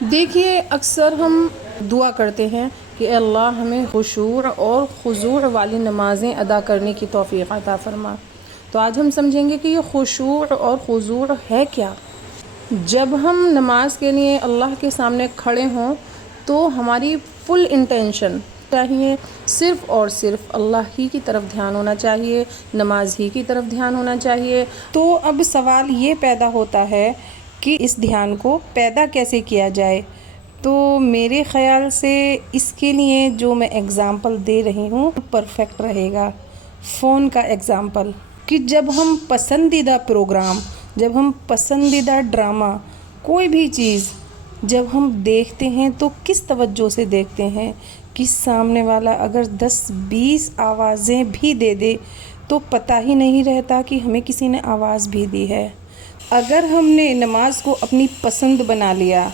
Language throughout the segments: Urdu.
دیکھیے اکثر ہم دعا کرتے ہیں کہ اے اللہ ہمیں خشوع اور خضوع والی نمازیں ادا کرنے کی توفیق عطا فرما۔ تو آج ہم سمجھیں گے کہ یہ خشوع اور خضوع ہے کیا۔ جب ہم نماز کے لیے اللہ کے سامنے کھڑے ہوں تو ہماری فل انٹینشن چاہیے، صرف اور صرف اللہ ہی کی طرف دھیان ہونا چاہیے، نماز ہی کی طرف دھیان ہونا چاہیے۔ تو اب سوال یہ پیدا ہوتا ہے کہ اس دھیان کو پیدا کیسے کیا جائے؟ تو میرے خیال سے اس کے لیے جو میں اگزامپل دے رہی ہوں پرفیکٹ رہے گا، فون کا اگزامپل، کہ جب ہم پسندیدہ پروگرام، جب ہم پسندیدہ ڈرامہ، کوئی بھی چیز جب ہم دیکھتے ہیں تو کس توجہ سے دیکھتے ہیں کہ سامنے والا اگر 10-20 آوازیں بھی دے دے تو پتہ ہی نہیں رہتا کہ ہمیں کسی نے آواز بھی دی ہے۔ اگر ہم نے نماز کو اپنی پسند بنا لیا،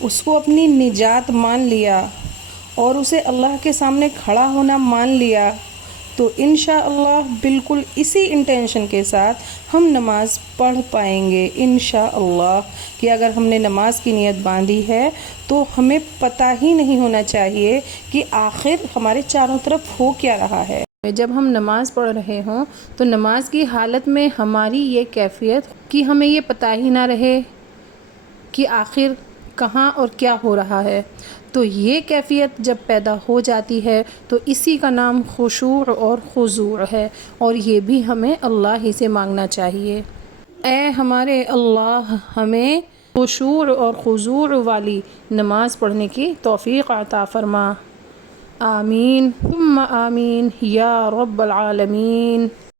اس کو اپنی نجات مان لیا اور اسے اللہ کے سامنے کھڑا ہونا مان لیا تو انشاءاللہ بالکل اسی انٹینشن کے ساتھ ہم نماز پڑھ پائیں گے انشاءاللہ، کہ اگر ہم نے نماز کی نیت باندھی ہے تو ہمیں پتہ ہی نہیں ہونا چاہیے کہ آخر ہمارے چاروں طرف ہو کیا رہا ہے۔ جب ہم نماز پڑھ رہے ہوں تو نماز کی حالت میں ہماری یہ کیفیت کہ ہمیں یہ پتہ ہی نہ رہے کہ آخر کہاں اور کیا ہو رہا ہے، تو یہ کیفیت جب پیدا ہو جاتی ہے تو اسی کا نام خشوع اور خضوع ہے، اور یہ بھی ہمیں اللہ ہی سے مانگنا چاہیے۔ اے ہمارے اللہ، ہمیں خشوع اور خضوع والی نماز پڑھنے کی توفیق عطا فرما۔ آمین ثم آمین یا رب العالمین۔